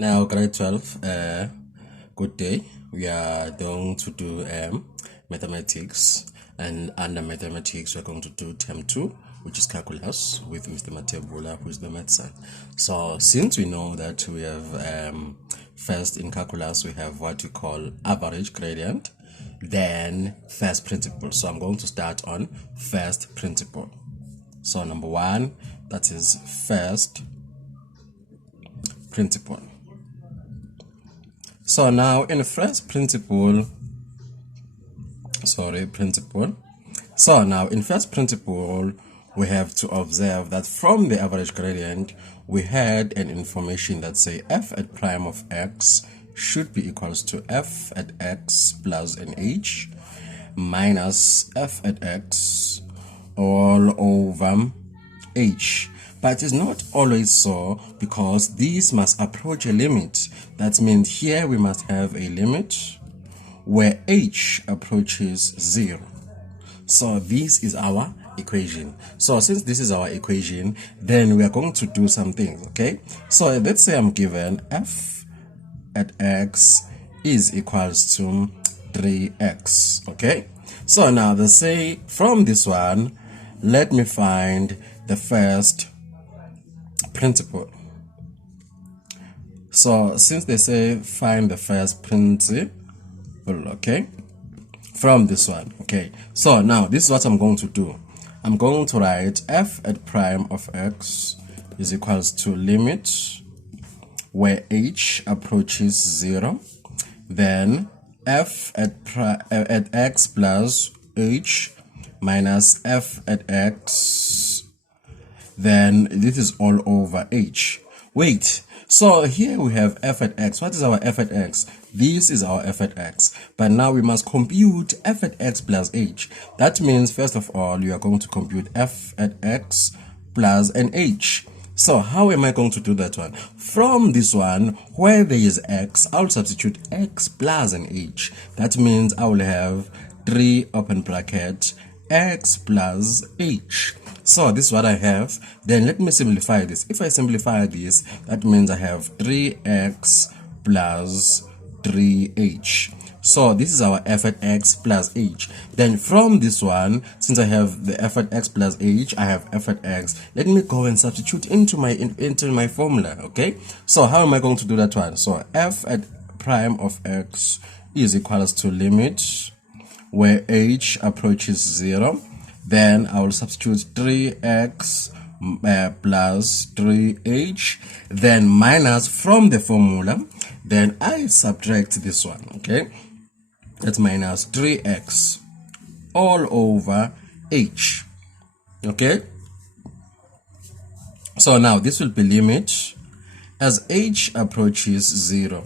Now, grade 12, good day. We are going to do mathematics, and under mathematics, we're going to do term 2, which is calculus, with Mr. Matebula, who is the medicine. So, since we know that we have first in calculus, we have what we call average gradient, then first principle. So, I'm going to start on first principle. So, number 1, that is first principle. So now in the first principle, so now in first principle, we have to observe that from the average gradient, we had an information that say f at prime of x should be equals to f at x plus an h minus f at x all over h. But it's not always so, because these must approach a limit. That means here we must have a limit where h approaches 0. So this is our equation. So since this is our equation, then we are going to do some things, okay? So let's say I'm given f at x is equals to 3x, okay? So now they say from this one, let me find the first principle. So since they say find the first principle, okay, from this one, okay, so now this is what I'm going to do. I'm going to write f at prime of x is equals to limit where h approaches 0, then f at x plus h minus f at x, then this is all over h. Wait, so here we have f at x. What is our f at x? This is our f at x. But now we must compute f at x plus h. That means, first of all, you are going to compute f at x plus an h. So how am I going to do that one? From this one, where there is x, I'll substitute x plus an h. That means I will have 3 open bracket x plus h. So this is what I have. Then let me simplify this. If I simplify this, that means I have 3x plus 3h. So this is our f at x plus h. Then from this one, since I have the f at x plus h, I have f at x. Let me go and substitute into my formula, okay? So how am I going to do that one? So f at prime of x is equals to limit where h approaches 0. Then I will substitute 3x plus 3h, then minus from the formula, then I subtract this one, okay? That's minus 3x all over h, okay? So now this will be limit as h approaches 0.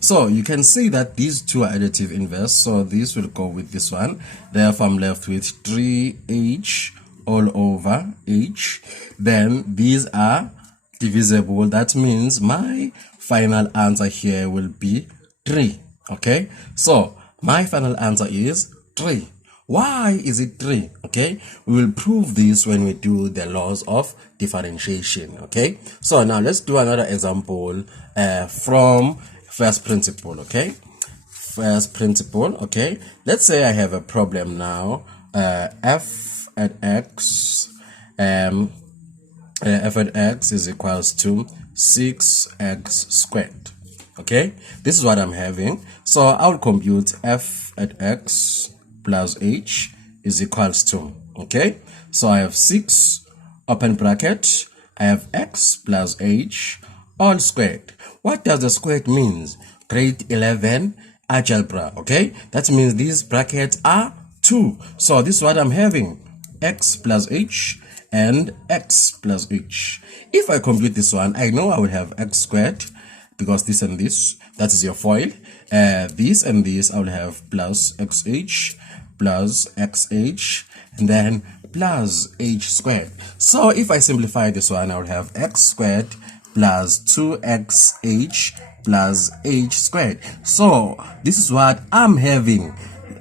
So you can see that these two are additive inverse, so this will go with this one. Therefore, I'm left with 3h all over h. Then these are divisible. That means my final answer here will be 3. Okay, so my final answer is 3. Why is it 3? Okay, we will prove this when we do the laws of differentiation. Okay, so now let's do another example from first principle. Okay, first principle. Okay, let's say I have a problem now. F at x is equals to 6x squared. Okay, this is what I'm having. So I'll compute f at x plus h is equals to, okay, so I have 6 open bracket, I have x plus h all squared. What does the squared means? Grade 11 algebra, okay? That means these brackets are 2. So this is what I'm having, x plus h and x plus h. If I compute this one, I know I will have x squared, because this and this, that is your FOIL. This and this, I will have plus xh plus xh, and then plus h squared. So if I simplify this one, I will have x squared plus 2xh plus h squared. So this is what I'm having.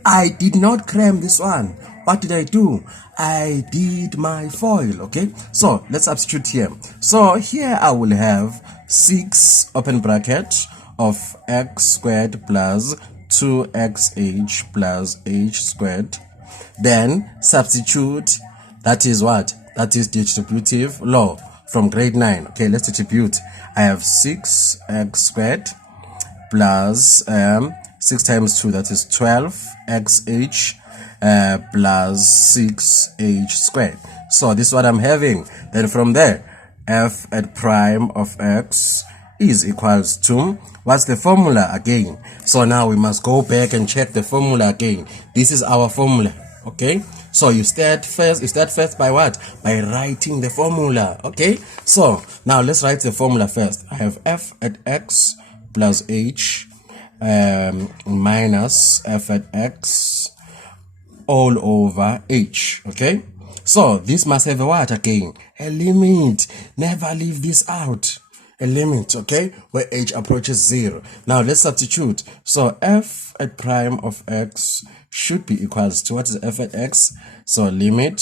I did not cram this one. what did I do? I did my FOIL, okay? So let's substitute here. So here I will have 6 open bracket of x squared plus 2xh plus h squared. Then substitute, that is what? That is distributive law from grade 9. Okay, let's distribute. I have 6x squared plus 6 times 2, that is 12xh plus 6h squared. So this is what I'm having. Then from there, f at prime of x is equals to, what's the formula again? So now we must go back and check the formula again. This is our formula, okay? So you start first by what? By writing the formula, okay? So now let's write the formula first. I have f at x plus h minus f at x all over h, okay? So this must have a what again? A limit. Never leave this out. A limit, okay, where h approaches 0. Now let's substitute. So f at prime of x should be equals to, what is f at x? So limit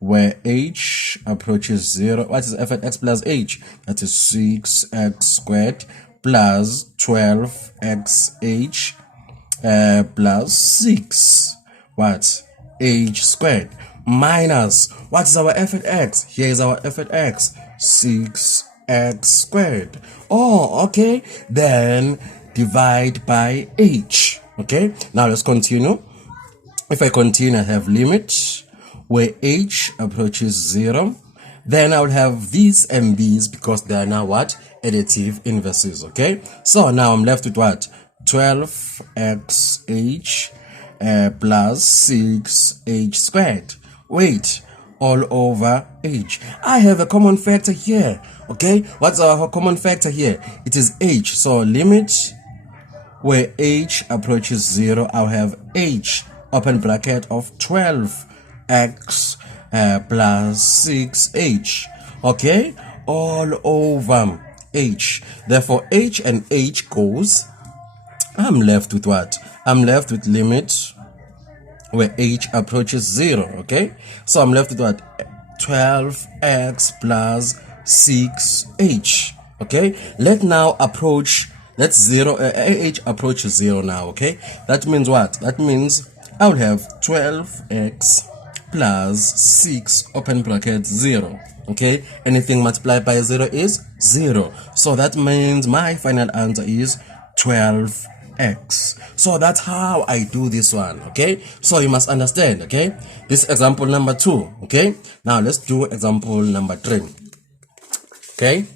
where h approaches 0. What is f at x plus h? That is 6x squared plus 12xh plus 6 what? H squared minus, what is our f at x? Here is our f at x, 6x squared. Oh, okay. Then divide by h. Okay. Now let's continue. If I continue, I have limit where h approaches 0. Then I will have these and these because they are now what? Additive inverses. Okay. So now I'm left with what? 12xh plus 6h squared. Wait, all over h. I have a common factor here. Okay, what's our common factor here? It is h. So limit where h approaches 0, I'll have h open bracket of 12x plus 6h. Okay, all over h. Therefore h and h goes. I'm left with what? I'm left with limit where h approaches 0, okay? So I'm left with what? 12x plus 6h, okay? Let now approach, let's 0, h approaches 0 now, okay? That means what? That means I will have 12x plus 6 open bracket 0, okay? Anything multiplied by 0 is 0. So that means my final answer is 12x. So that's how I do this one, okay? So you must understand, okay? This is example number 2, okay? Now let's do example number 3, okay?